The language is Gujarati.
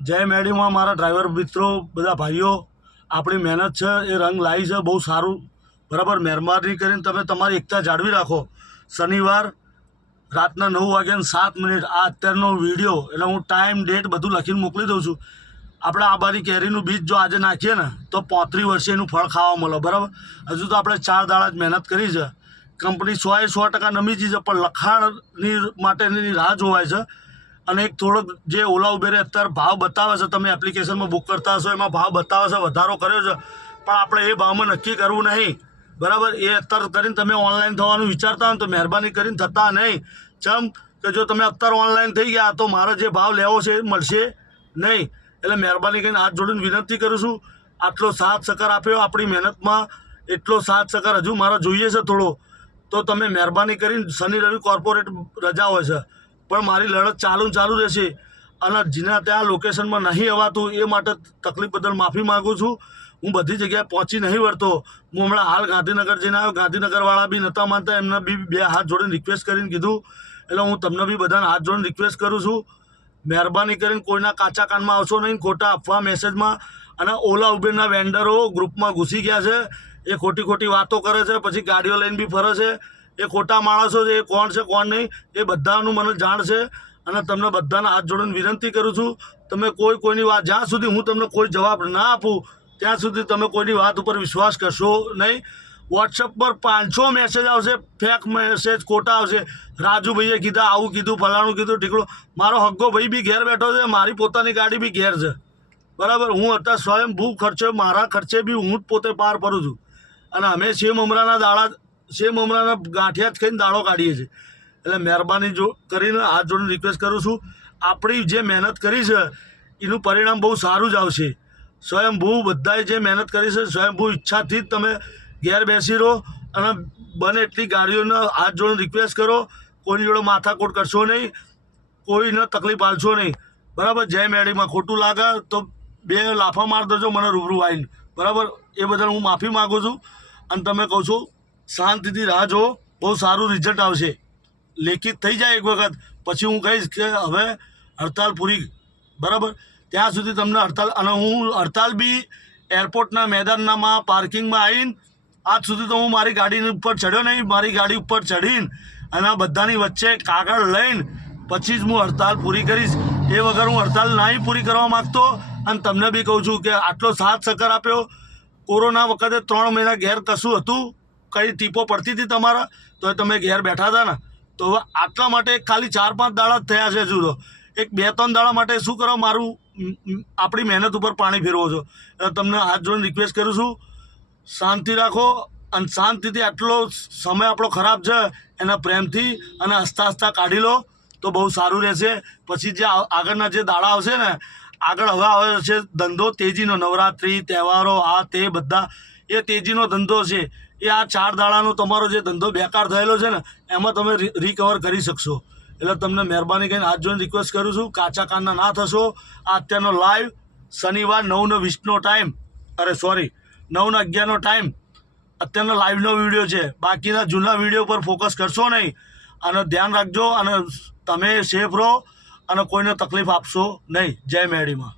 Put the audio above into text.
જય મેડીમાં મારા ડ્રાઈવર મિત્રો બધા ભાઈઓ, આપણી મહેનત છે એ રંગ લાવી છે, બહુ સારું. બરાબર, મહેરબાની કરીને તમે તમારી એકતા જાળવી રાખો. શનિવાર રાતના 9:07 આ અત્યારનો વિડીયો, એટલે હું ટાઈમ ડેટ બધું લખીને મોકલી દઉં છું. આપણે આ બારી કેરીનું બીજ જો આજે નાખીએ ને તો 35 વર્ષે એનું ફળ ખાવા મળે. બરાબર, હજુ તો આપણે 4 દાડા જ મહેનત કરી છે. કંપની 100% નમી જ છે, પણ લખાણની માટેની રાહ જોવાય છે. અને એક થોડોક જે ઓલા ઉબેરે અત્યારે ભાવ બતાવે છે, તમે એપ્લિકેશનમાં બુક કરતા હશો એમાં ભાવ બતાવે છે, વધારો કર્યો છે, પણ આપણે એ ભાવમાં નક્કી કરવું નહીં. બરાબર, એ અત્યારે કરીને તમે ઓનલાઈન થવાનું વિચારતા હોય તો મહેરબાની કરીને થતા નહીં. ચમ કે જો તમે અત્યારે ઓનલાઈન થઈ ગયા તો મારે જે ભાવ લેવો છે એ મળશે નહીં. એટલે મહેરબાની કરીને હાથ જોડીને વિનંતી કરું છું. આટલો સાથ સહકાર આપ્યો આપણી મહેનતમાં, એટલો સાથ સહકાર હજુ મારે જોઈએ છે થોડો. તો તમે મહેરબાની કરીને, શનિ રવિ કોર્પોરેટ રજા હોય છે, પણ મારી લડત ચાલુ રહેશે. અને જેના ત્યાં લોકેશનમાં નહીં અવાતું એ માટે તકલીફ બદલ માફી માગું છું. હું બધી જગ્યાએ પહોંચી નહીં વળતો. હું હમણાં હાલ ગાંધીનગર જઈને આવ્યો. ગાંધીનગરવાળા બી નહોતા માનતા, એમના બી 2 હાથ જોડીને રિક્વેસ્ટ કરીને કીધું. એટલે હું તમને બી બધાને હાથ જોડીને રિક્વેસ્ટ કરું છું, મહેરબાની કરીને કોઈના કાચા કાનમાં આવશો નહીં, ખોટા અફવા મેસેજમાં. અને ઓલા ઉબેરના વેન્ડરો ગ્રુપમાં ઘૂસી ગયા છે, એ ખોટી વાતો કરે છે, પછી ગાડીઓ લઈને બી ફરે છે. એ ખોટા માણસો છે, એ કોણ છે કોણ નહીં એ બધાનું મને જાણ છે. અને તમને બધાને હાથ જોડીને વિનંતી કરું છું, તમે કોઈની વાત, જ્યાં સુધી હું તમને કોઈ જવાબ ના આપું ત્યાં સુધી તમે કોઈની વાત ઉપર વિશ્વાસ કરશો નહીં. વોટ્સઅપ પર 500 મેસેજ આવશે, ફેક મેસેજ ખોટા આવશે. રાજુભાઈએ કીધા, આવું કીધું, ફલાણું કીધું, ઠીકડું. મારો હગ્ગો ભાઈ બી ઘેર બેઠો છે, મારી પોતાની ગાડી બી ઘેર છે. બરાબર, હું અત્યારે સ્વયંભૂ ખર્ચે, મારા ખર્ચે બી હું જ પોતે પાર કરું છું. અને અમે સેવ મમરાના ગાંઠિયા જ ખાઈને દાડો કાઢીએ છીએ. એટલે મહેરબાની કરીને હાથ જોડીને રિક્વેસ્ટ કરું છું, આપણી જે મહેનત કરી છે એનું પરિણામ બહુ સારું જ આવશે. સ્વયંભૂ બધાએ જે મહેનત કરી છે, સ્વયંભૂ ઈચ્છાથી જ તમે ઘેર બેસી રહો. અને બને એટલી ગાડીઓને હાથ જોડીને રિક્વેસ્ટ કરો, કોઈની જોડે માથાકૂટ કરશો નહીં, કોઈને તકલીફ આલશો નહીં. બરાબર, જય મેડીમાં ખોટું લાગે તો 2 લાફા માર દેજો મને રૂબરૂ આવીને. બરાબર, એ બદલ હું માફી માગું છું. અને તમે કહું છું શાંતિથી રાહ જુઓ, બહુ સારું રિઝલ્ટ આવશે. લેખિત થઈ જાય એક વખત પછી હું કહીશ કે હવે હડતાલ પૂરી. બરાબર, ત્યાં સુધી તમને હડતાલ, અને હું હડતાલ બી એરપોર્ટના મેદાનમાં પાર્કિંગમાં આવીને આજ સુધી તો હું મારી ગાડીની ઉપર ચડ્યો નહીં. મારી ગાડી ઉપર ચડીને અને બધાની વચ્ચે કાગળ લઈને પછી જ હું હડતાલ પૂરી કરીશ. એ વગર હું હડતાલ નહીં પૂરી કરવા માગતો. અને તમને બી કહું છું કે આટલો સાથ સહકાર આપ્યો. કોરોના વખતે 3 મહિના ઘેર કશું હતું, કઈ ટીપો પડતી હતી તમારા, તો તમે ઘેર બેઠા હતા ને. તો હવે આટલા માટે ખાલી 4-5 દાડા જ થયા છે હજુ તો. એક 2-3 દાડા માટે શું કરો, મારું આપણી મહેનત ઉપર પાણી ફેરવો છો. એટલે તમને હાથ જોડીને રિક્વેસ્ટ કરું છું, શાંતિ રાખો. અને શાંતિથી, આટલો સમય આપણો ખરાબ છે, એના પ્રેમથી અને હસતા કાઢી લો તો બહુ સારું રહેશે. પછી જે આગળના જે દાડા આવશે ને, આગળ હવે આવે છે ધંધો તેજીનો. નવરાત્રિ, તહેવારો, આ તે બધા એ તેજીનો ધંધો છે. એ આ 4 દાડાનો તમારો જે ધંધો બેકાર થયેલો છે ને, એમાં તમે રિકવર કરી શકશો. એટલે તમને મહેરબાની કરીને હાથ જોઈને રિક્વેસ્ટ કરું છું, કાચા કાનના ના થશો. આ અત્યારનો લાઈવ શનિવાર 9:20નો ટાઈમ, 9:11નો ટાઈમ અત્યારનો લાઈવનો વિડીયો છે. બાકીના જૂના વિડીયો પર ફોકસ કરશો નહીં. અને ધ્યાન રાખજો, અને તમે સેફ રહો અને કોઈને તકલીફ આપશો નહીં. જય મેડીમાં.